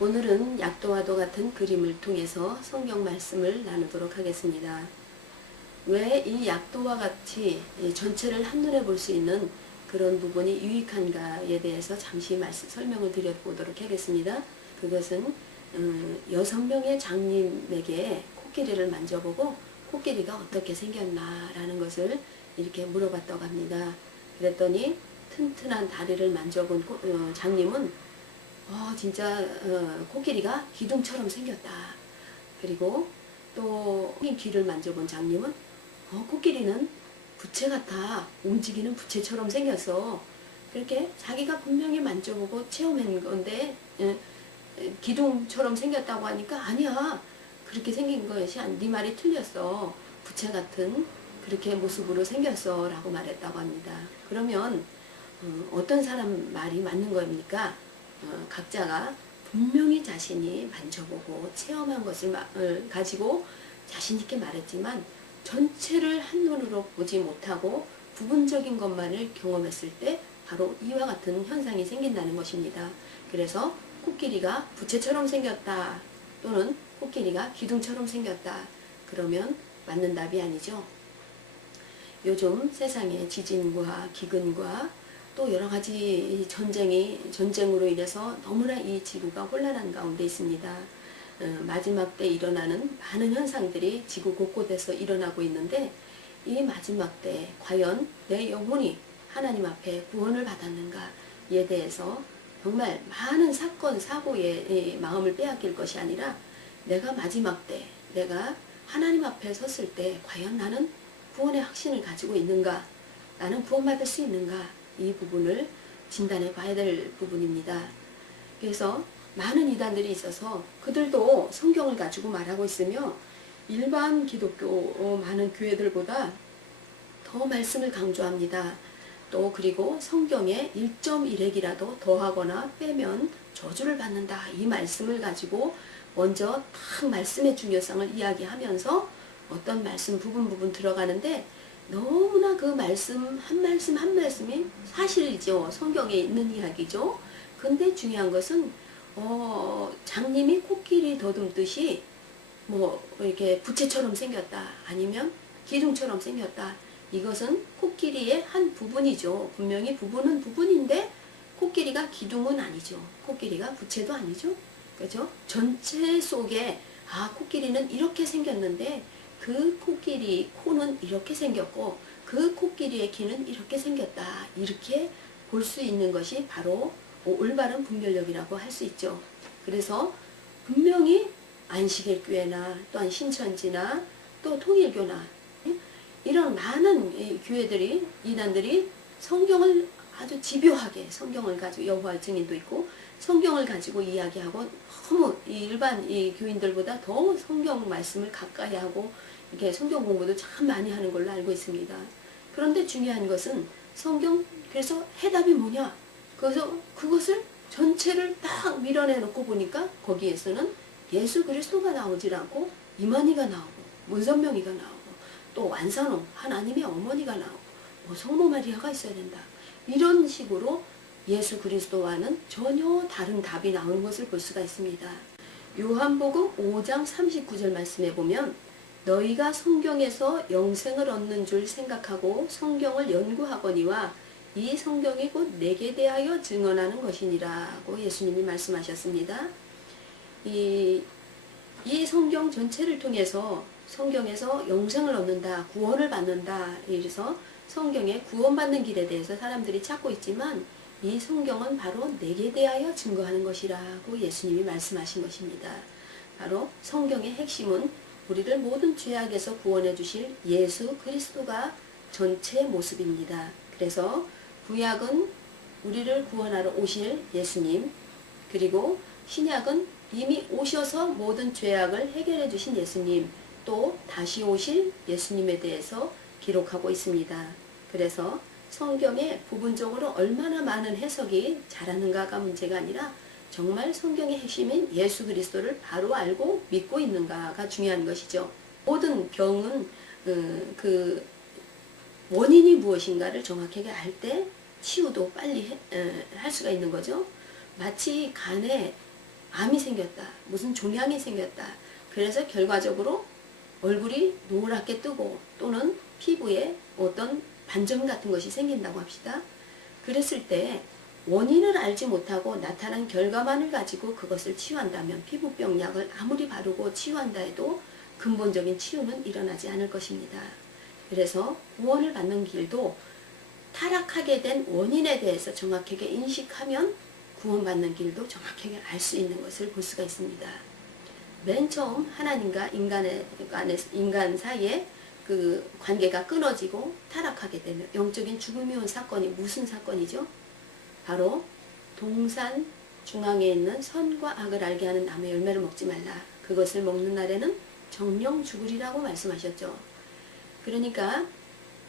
오늘은 약도와도 같은 그림을 통해서 성경 말씀을 나누도록 하겠습니다. 왜 이 약도와 같이 전체를 한눈에 볼 수 있는 그런 부분이 유익한가에 대해서 잠시 설명을 드려보도록 하겠습니다. 그것은 6명의 장님에게 코끼리를 만져보고 코끼리가 어떻게 생겼나라는 것을 이렇게 물어봤다고 합니다. 그랬더니 튼튼한 다리를 만져본 장님은 진짜 코끼리가 기둥처럼 생겼다. 그리고 또 귀를 만져본 장님은 코끼리는 부채 같아. 움직이는 부채처럼 생겼어. 그렇게 자기가 분명히 만져보고 체험한 건데 기둥처럼 생겼다고 하니까 아니야. 그렇게 생긴 것이 네 말이 틀렸어. 부채 같은 그렇게 모습으로 생겼어 라고 말했다고 합니다. 그러면 어떤 사람 말이 맞는 겁니까? 각자가 분명히 자신이 만져보고 체험한 것을 가지고 자신 있게 말했지만 전체를 한눈으로 보지 못하고 부분적인 것만을 경험했을 때 바로 이와 같은 현상이 생긴다는 것입니다. 그래서 코끼리가 부채처럼 생겼다 또는 코끼리가 기둥처럼 생겼다 그러면 맞는 답이 아니죠. 요즘 세상에 지진과 기근과 또 여러 가지 전쟁으로 인해서 너무나 이 지구가 혼란한 가운데 있습니다. 마지막 때 일어나는 많은 현상들이 지구 곳곳에서 일어나고 있는데 이 마지막 때 과연 내 영혼이 하나님 앞에 구원을 받았는가에 대해서 정말 많은 사건 사고에 마음을 빼앗길 것이 아니라 내가 마지막 때 내가 하나님 앞에 섰을 때 과연 나는 구원의 확신을 가지고 있는가, 나는 구원받을 수 있는가, 이 부분을 진단해 봐야 될 부분입니다. 그래서 많은 이단들이 있어서 그들도 성경을 가지고 말하고 있으며 일반 기독교 많은 교회들보다 더 말씀을 강조합니다. 또 그리고 성경에 1.1핵이라도 더하거나 빼면 저주를 받는다. 이 말씀을 가지고 먼저 딱 말씀의 중요성을 이야기하면서 어떤 말씀 부분 들어가는데 너무나 그 말씀 한 말씀이 사실이죠. 성경에 있는 이야기죠. 근데 중요한 것은 장님이 코끼리 더듬듯이 이렇게 부채처럼 생겼다. 아니면 기둥처럼 생겼다. 이것은 코끼리의 한 부분이죠. 분명히 부분은 부분인데 코끼리가 기둥은 아니죠. 코끼리가 부채도 아니죠. 그죠? 전체 속에 코끼리는 이렇게 생겼는데 그 코끼리 코는 이렇게 생겼고 그 코끼리의 귀는 이렇게 생겼다. 이렇게 볼 수 있는 것이 바로 올바른 분별력이라고 할 수 있죠. 그래서 분명히 안식일교회나 또한 신천지나 또 통일교나 이런 많은 교회들이 이단들이 성경을 아주 집요하게 성경을 가지고 여호와 증인도 있고 성경을 가지고 이야기하고 너무 일반 교인들보다 더 성경 말씀을 가까이 하고 이렇게 성경 공부도 참 많이 하는 걸로 알고 있습니다. 그런데 중요한 것은 성경 그래서 해답이 뭐냐? 그래서 그것을 전체를 딱 밀어내 놓고 보니까 거기에서는 예수 그리스도가 나오질 않고 이만희가 나오고 문선명이가 나오고 또 완산홍 하나님의 어머니가 나오고 성모 마리아가 있어야 된다. 이런 식으로 예수 그리스도와는 전혀 다른 답이 나오는 것을 볼 수가 있습니다. 요한복음 5장 39절 말씀에 보면 너희가 성경에서 영생을 얻는 줄 생각하고 성경을 연구하거니와 이 성경이 곧 내게 대하여 증언하는 것이니라고 예수님이 말씀하셨습니다. 이 성경 전체를 통해서 성경에서 영생을 얻는다, 구원을 받는다. 이래서 성경의 구원받는 길에 대해서 사람들이 찾고 있지만 이 성경은 바로 내게 대하여 증거하는 것이라고 예수님이 말씀하신 것입니다. 바로 성경의 핵심은 우리를 모든 죄악에서 구원해 주실 예수 그리스도가 전체 모습입니다. 그래서 구약은 우리를 구원하러 오실 예수님, 그리고 신약은 이미 오셔서 모든 죄악을 해결해 주신 예수님, 또 다시 오실 예수님에 대해서 기록하고 있습니다. 그래서 성경에 부분적으로 얼마나 많은 해석이 잘하는가가 문제가 아니라 정말 성경의 핵심인 예수 그리스도를 바로 알고 믿고 있는가가 중요한 것이죠. 모든 병은 그 원인이 무엇인가를 정확하게 알 때 치유도 빨리 할 수가 있는 거죠. 마치 간에 암이 생겼다. 무슨 종양이 생겼다. 그래서 결과적으로 얼굴이 노랗게 뜨고 또는 피부에 어떤 반점 같은 것이 생긴다고 합시다. 그랬을 때 원인을 알지 못하고 나타난 결과만을 가지고 그것을 치유한다면 피부병 약을 아무리 바르고 치유한다 해도 근본적인 치유는 일어나지 않을 것입니다. 그래서 구원을 받는 길도 타락하게 된 원인에 대해서 정확하게 인식하면 구원받는 길도 정확하게 알 수 있는 것을 볼 수가 있습니다. 맨 처음 하나님과 인간 사이에 그 관계가 끊어지고 타락하게 되면 영적인 죽음이 온 사건이 무슨 사건이죠? 바로 동산 중앙에 있는 선과 악을 알게 하는 나무의 열매를 먹지 말라. 그것을 먹는 날에는 정령 죽으리라고 말씀하셨죠. 그러니까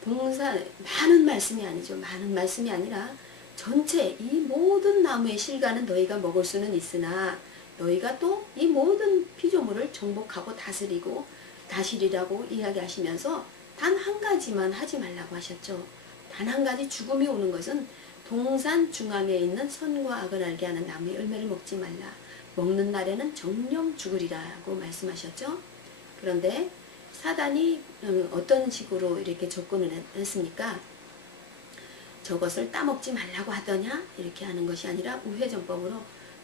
많은 말씀이 아니죠. 많은 말씀이 아니라 전체 이 모든 나무의 실과는 너희가 먹을 수는 있으나 너희가 또 이 모든 피조물을 정복하고 다스리라고 이야기하시면서 단 한 가지만 하지 말라고 하셨죠. 단 한 가지 죽음이 오는 것은 동산 중앙에 있는 선과 악을 알게 하는 나무의 열매를 먹지 말라. 먹는 날에는 정령 죽으리라고 말씀하셨죠. 그런데 사단이 어떤 식으로 이렇게 접근을 했습니까? 저것을 따먹지 말라고 하더냐? 이렇게 하는 것이 아니라 우회전법으로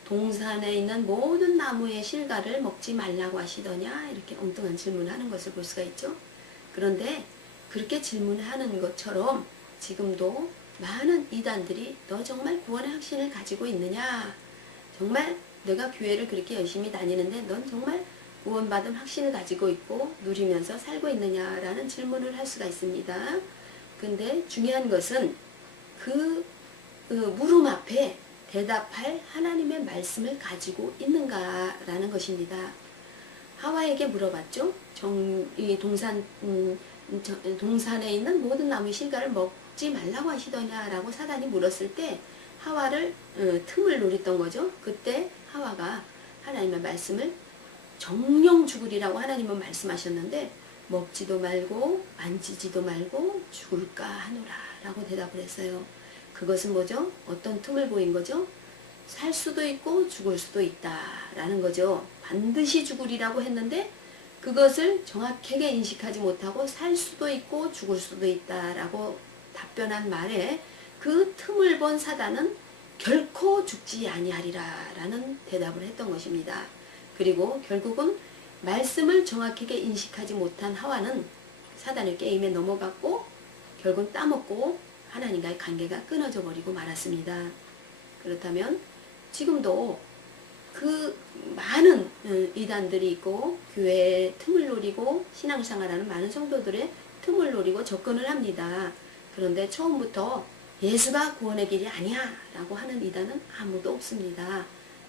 동산에 있는 모든 나무의 실과를 먹지 말라고 하시더냐? 이렇게 엉뚱한 질문을 하는 것을 볼 수가 있죠. 그런데 그렇게 질문하는 것처럼 지금도 많은 이단들이 너 정말 구원의 확신을 가지고 있느냐? 정말 내가 교회를 그렇게 열심히 다니는데 넌 정말 구원받은 확신을 가지고 있고 누리면서 살고 있느냐라는 질문을 할 수가 있습니다. 근데 중요한 것은 그 물음 앞에 대답할 하나님의 말씀을 가지고 있는가라는 것입니다. 하와에게 물어봤죠. 이 동산에 있는 모든 나무의 실과를 먹지 말라고 하시더냐라고 사단이 물었을 때 하와를 틈을 노렸던 거죠. 그때 하와가 하나님의 말씀을 정령 죽으리라고 하나님은 말씀하셨는데 먹지도 말고 만지지도 말고 죽을까 하노라 라고 대답을 했어요. 그것은 뭐죠? 어떤 틈을 보인 거죠? 살 수도 있고 죽을 수도 있다 라는 거죠. 반드시 죽으리라고 했는데 그것을 정확하게 인식하지 못하고 살 수도 있고 죽을 수도 있다 라고 답변한 말에 그 틈을 본 사단은 결코 죽지 아니하리라 라는 대답을 했던 것입니다. 그리고 결국은 말씀을 정확하게 인식하지 못한 하와는 사단의 게임에 넘어갔고 결국은 따먹고 하나님과의 관계가 끊어져 버리고 말았습니다. 그렇다면 지금도 그 많은 이단들이 있고 교회의 틈을 노리고 신앙생활하는 많은 성도들의 틈을 노리고 접근을 합니다. 그런데 처음부터 예수가 구원의 길이 아니야 라고 하는 이단은 아무도 없습니다.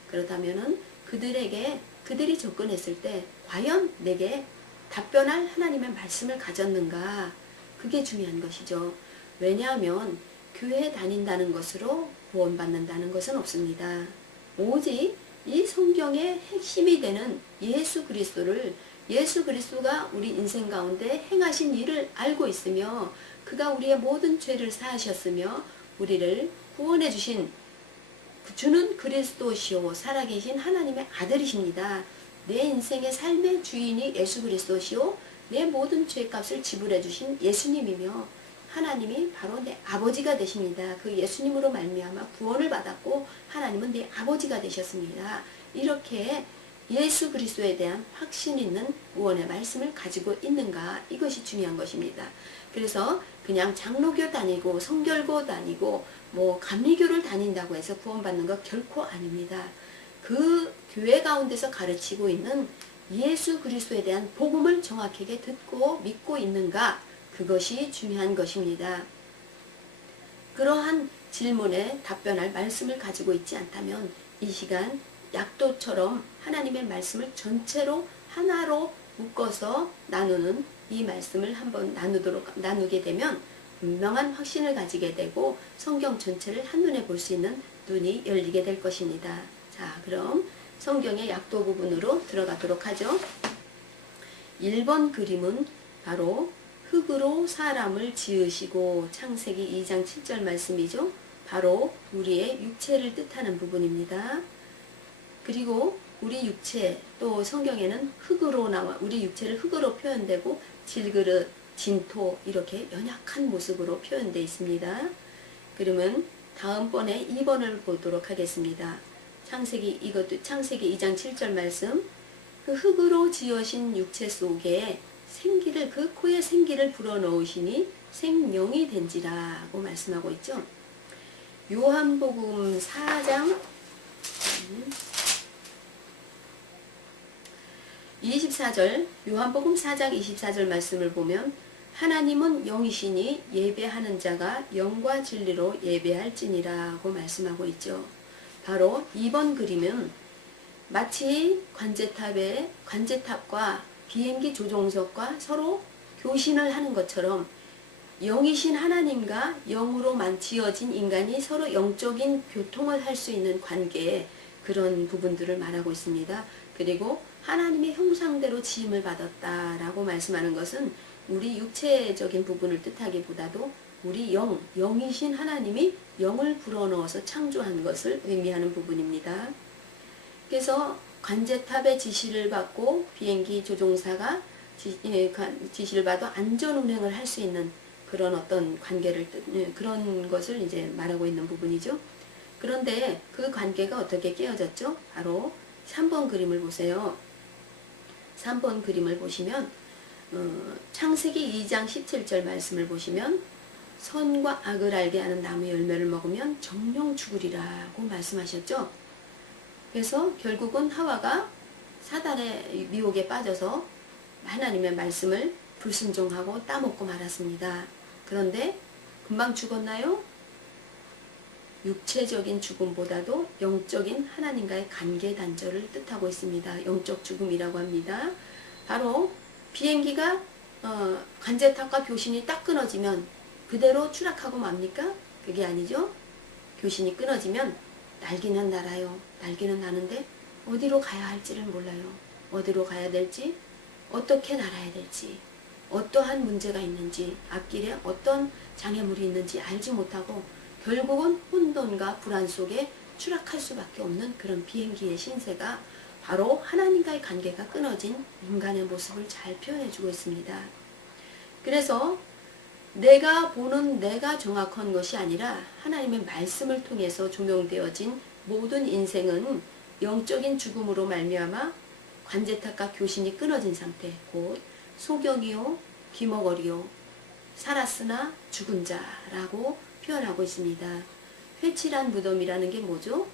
그렇다면 그들이 접근했을 때 과연 내게 답변할 하나님의 말씀을 가졌는가? 그게 중요한 것이죠. 왜냐하면 교회에 다닌다는 것으로 구원받는다는 것은 없습니다. 오직 이 성경의 핵심이 되는 예수 그리스도가 우리 인생 가운데 행하신 일을 알고 있으며 그가 우리의 모든 죄를 사하셨으며 우리를 구원해 주신 주는 그리스도시오 살아계신 하나님의 아들이십니다. 내 인생의 삶의 주인이 예수 그리스도시오 내 모든 죄값을 지불해 주신 예수님이며 하나님이 바로 내 아버지가 되십니다. 그 예수님으로 말미암아 구원을 받았고 하나님은 내 아버지가 되셨습니다. 이렇게 예수 그리스도에 대한 확신 있는 구원의 말씀을 가지고 있는가 이것이 중요한 것입니다. 그래서 그냥 장로교 다니고 성결고 다니고 감리교를 다닌다고 해서 구원받는 것 결코 아닙니다. 그 교회 가운데서 가르치고 있는 예수 그리스도에 대한 복음을 정확하게 듣고 믿고 있는가 그것이 중요한 것입니다. 그러한 질문에 답변할 말씀을 가지고 있지 않다면 이 시간 약도처럼 하나님의 말씀을 전체로 하나로 묶어서 나누는 이 말씀을 한번 나누게 되면 분명한 확신을 가지게 되고 성경 전체를 한눈에 볼 수 있는 눈이 열리게 될 것입니다. 자, 그럼 성경의 약도 부분으로 들어가도록 하죠. 1번 그림은 바로 흙으로 사람을 지으시고 창세기 2장 7절 말씀이죠. 바로 우리의 육체를 뜻하는 부분입니다. 그리고 우리 육체, 또 성경에는 흙으로 나와 우리 육체를 흙으로 표현되고 질그릇, 진토 이렇게 연약한 모습으로 표현되어 있습니다. 그러면 다음번에 2번을 보도록 하겠습니다. 이것도 창세기 2장 7절 말씀. 그 흙으로 지으신 육체 속에 생기를, 그 코에 생기를 불어넣으시니 생명이 된지라고 말씀하고 있죠. 요한복음 4장 24절, 요한복음 4장 24절 말씀을 보면 하나님은 영이시니 예배하는 자가 영과 진리로 예배할지니라고 말씀하고 있죠. 바로 이번 그림은 마치 관제탑과 비행기 조종석과 서로 교신을 하는 것처럼 영이신 하나님과 영으로만 지어진 인간이 서로 영적인 교통을 할 수 있는 관계에 그런 부분들을 말하고 있습니다. 그리고 하나님의 형상대로 지음을 받았다라고 말씀하는 것은 우리 육체적인 부분을 뜻하기보다도 우리 영이신 하나님이 영을 불어넣어서 창조한 것을 의미하는 부분입니다. 그래서 관제탑의 지시를 받고 비행기 조종사가 지시를 받아 안전 운행을 할 수 있는 그런 어떤 관계를 그런 것을 이제 말하고 있는 부분이죠. 그런데 그 관계가 어떻게 깨어졌죠? 바로 3번 그림을 보세요. 3번 그림을 보시면 창세기 2장 17절 말씀을 보시면 선과 악을 알게 하는 나무 열매를 먹으면 정령 죽으리라고 말씀하셨죠. 그래서 결국은 하와가 사단의 미혹에 빠져서 하나님의 말씀을 불순종하고 따먹고 말았습니다. 그런데 금방 죽었나요? 육체적인 죽음보다도 영적인 하나님과의 관계 단절을 뜻하고 있습니다. 영적 죽음이라고 합니다. 바로 비행기가 관제탑과 교신이 딱 끊어지면 그대로 추락하고 맙니까? 그게 아니죠. 교신이 끊어지면 날기는 날아요. 날기는 나는데 어디로 가야 할지를 몰라요. 어디로 가야 될지, 어떻게 날아야 될지, 어떠한 문제가 있는지, 앞길에 어떤 장애물이 있는지 알지 못하고 결국은 혼돈과 불안 속에 추락할 수밖에 없는 그런 비행기의 신세가 바로 하나님과의 관계가 끊어진 인간의 모습을 잘 표현해주고 있습니다. 그래서 내가 보는 내가 정확한 것이 아니라 하나님의 말씀을 통해서 조명되어진 모든 인생은 영적인 죽음으로 말미암아 관제탑과 교신이 끊어진 상태, 곧 소경이요 귀머거리요 살았으나 죽은 자라고 표현하고 있습니다. 회칠한 무덤이라는 게 뭐죠?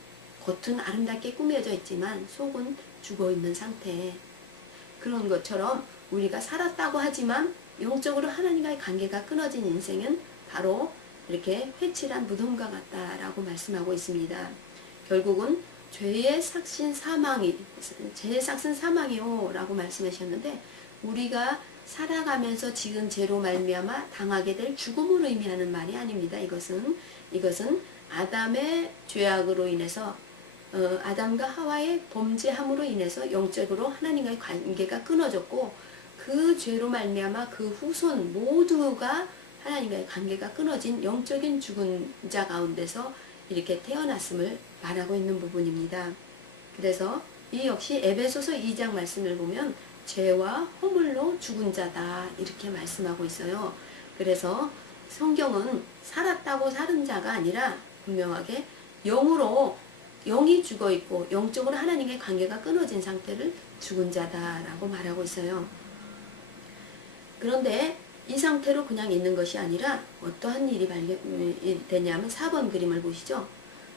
겉은 아름답게 꾸며져 있지만 속은 죽어있는 상태. 그런 것처럼 우리가 살았다고 하지만 영적으로 하나님과의 관계가 끊어진 인생은 바로 이렇게 회칠한 무덤과 같다라고 말씀하고 있습니다. 결국은 죄의 삭신 사망이요 라고 말씀하셨는데 우리가 살아가면서 지은 죄로 말미암아 당하게 될 죽음을 의미하는 말이 아닙니다. 이것은 아담의 죄악으로 인해서 아담과 하와의 범죄함으로 인해서 영적으로 하나님과의 관계가 끊어졌고 그 죄로 말미암아 그 후손 모두가 하나님과의 관계가 끊어진 영적인 죽은 자 가운데서 이렇게 태어났음을 말하고 있는 부분입니다. 그래서 이 역시 에베소서 2장 말씀을 보면 죄와 허물로 죽은 자다 이렇게 말씀하고 있어요. 그래서 성경은 살았다고 살은 자가 아니라 분명하게 영이 죽어있고 영적으로 하나님의 관계가 끊어진 상태를 죽은 자다라고 말하고 있어요. 그런데 이 상태로 그냥 있는 것이 아니라 어떠한 일이 발견되냐면 4번 그림을 보시죠.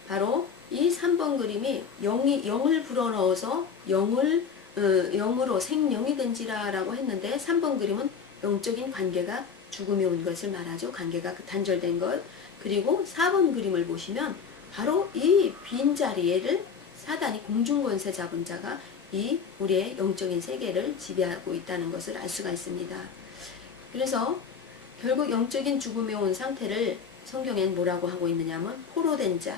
바로 이 3번 그림이 영을 불어넣어서 영으로 생명이 된지라라고 했는데 3번 그림은 영적인 관계가 죽음이 온 것을 말하죠. 관계가 단절된 것. 그리고 4번 그림을 보시면 바로 이 빈자리를 사단이 공중권세 잡은 자가 이 우리의 영적인 세계를 지배하고 있다는 것을 알 수가 있습니다. 그래서 결국 영적인 죽음에 온 상태를 성경엔 뭐라고 하고 있느냐면 포로된 자,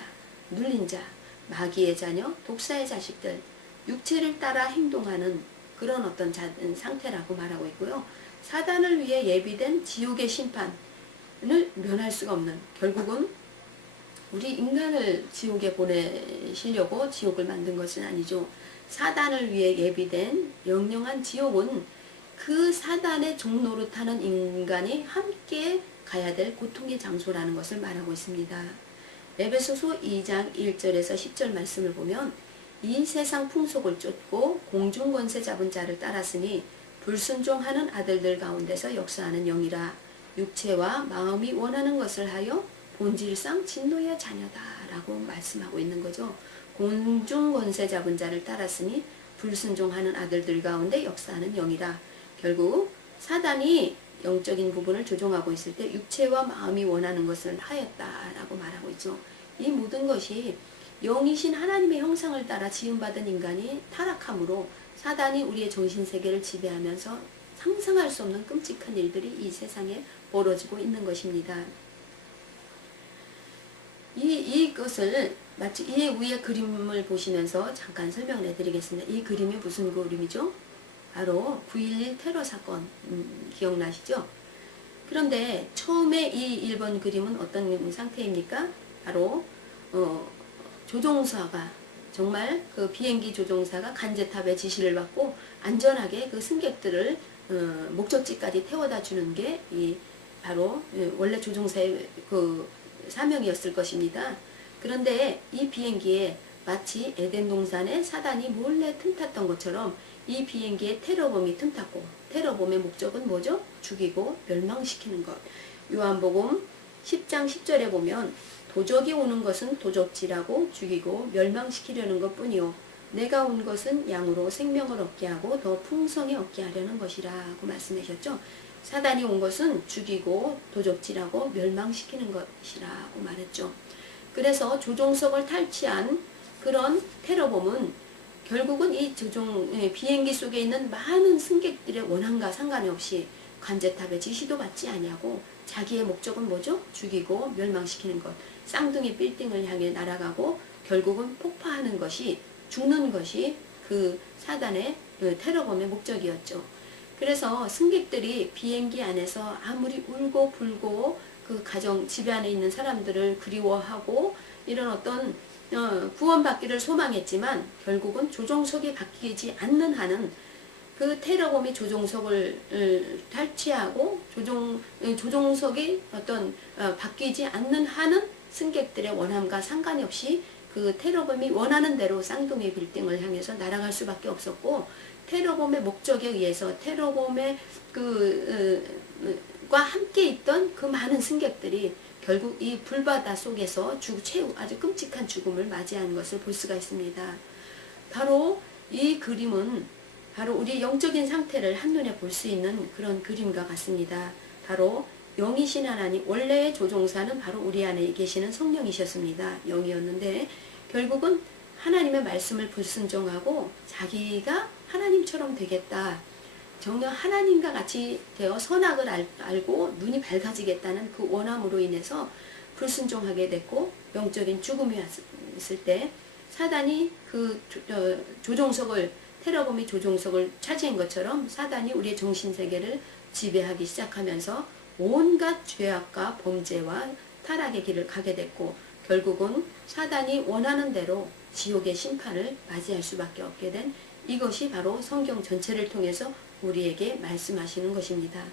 눌린 자, 마귀의 자녀, 독사의 자식들, 육체를 따라 행동하는 그런 어떤 상태라고 말하고 있고요. 사단을 위해 예비된 지옥의 심판을 면할 수가 없는 결국은 우리 인간을 지옥에 보내시려고 지옥을 만든 것은 아니죠. 사단을 위해 예비된 영영한 지옥은 그 사단의 종노릇하는 인간이 함께 가야 될 고통의 장소라는 것을 말하고 있습니다. 에베소서 2장 1절에서 10절 말씀을 보면 이 세상 풍속을 쫓고 공중 권세 잡은 자를 따랐으니 불순종하는 아들들 가운데서 역사하는 영이라 육체와 마음이 원하는 것을 하여 본질상 진노의 자녀다 라고 말씀하고 있는 거죠. 공중 권세 잡은 자를 따랐으니 불순종하는 아들들 가운데 역사하는 영이라. 결국 사단이 영적인 부분을 조종하고 있을 때 육체와 마음이 원하는 것을 하였다라고 말하고 있죠. 이 모든 것이 영이신 하나님의 형상을 따라 지음받은 인간이 타락함으로 사단이 우리의 정신세계를 지배하면서 상상할 수 없는 끔찍한 일들이 이 세상에 벌어지고 있는 것입니다. 이것을 마치 이 위의 그림을 보시면서 잠깐 설명을 해드리겠습니다. 이 그림이 무슨 그림이죠? 바로 9.11 테러 사건 기억나시죠? 그런데 처음에 이 1번 그림은 어떤 상태입니까? 바로 조종사가 정말 그 비행기 조종사가 간제탑의 지시를 받고 안전하게 그 승객들을 목적지까지 태워다 주는 게 바로 원래 조종사의 그 사명이었을 것입니다. 그런데 이 비행기에 마치 에덴 동산에 사단이 몰래 틈탔던 것처럼 이 비행기에 테러범이 틈탔고, 테러범의 목적은 뭐죠? 죽이고 멸망시키는 것. 요한복음 10장 10절에 보면 도적이 오는 것은 도적질하고 죽이고 멸망시키려는 것뿐이요 내가 온 것은 양으로 생명을 얻게 하고 더 풍성히 얻게 하려는 것이라고 말씀하셨죠. 사단이 온 것은 죽이고 도적질하고 멸망시키는 것이라고 말했죠. 그래서 조종석을 탈취한 그런 테러범은 결국은 이 비행기 속에 있는 많은 승객들의 원함과 상관없이 관제탑의 지시도 받지 아니하고 자기의 목적은 뭐죠? 죽이고 멸망시키는 것. 쌍둥이 빌딩을 향해 날아가고 결국은 폭파하는 것이, 죽는 것이 그 사단의 테러범의 목적이었죠. 그래서 승객들이 비행기 안에서 아무리 울고 불고 그 가정 집 안에 있는 사람들을 그리워하고 이런 어떤 구원받기를 소망했지만 결국은 조종석이 바뀌지 않는 한은 그 테러범이 조종석을 탈취하고 조종석이 어떤 바뀌지 않는 한은 승객들의 원함과 상관이 없이 그 테러범이 원하는 대로 쌍둥이 빌딩을 향해서 날아갈 수밖에 없었고, 테러범의 목적에 의해서 테러범의 과 함께 있던 그 많은 승객들이 결국 이 불바다 속에서 최후 아주 끔찍한 죽음을 맞이한 것을 볼 수가 있습니다. 바로 이 그림은 바로 우리 영적인 상태를 한눈에 볼 수 있는 그런 그림과 같습니다. 바로 영이신 하나님, 원래의 조종사는 바로 우리 안에 계시는 성령이셨습니다. 영이었는데 결국은 하나님의 말씀을 불순종하고 자기가 하나님처럼 되겠다, 정녕 하나님과 같이 되어 선악을 알고 눈이 밝아지겠다는 그 원함으로 인해서 불순종하게 됐고, 영적인 죽음이 왔을 때 사단이 그 조종석을, 테러범이 조종석을 차지한 것처럼 사단이 우리의 정신세계를 지배하기 시작하면서 온갖 죄악과 범죄와 타락의 길을 가게 됐고, 결국은 사단이 원하는 대로 지옥의 심판을 맞이할 수밖에 없게 된, 이것이 바로 성경 전체를 통해서 우리에게 말씀하시는 것입니다.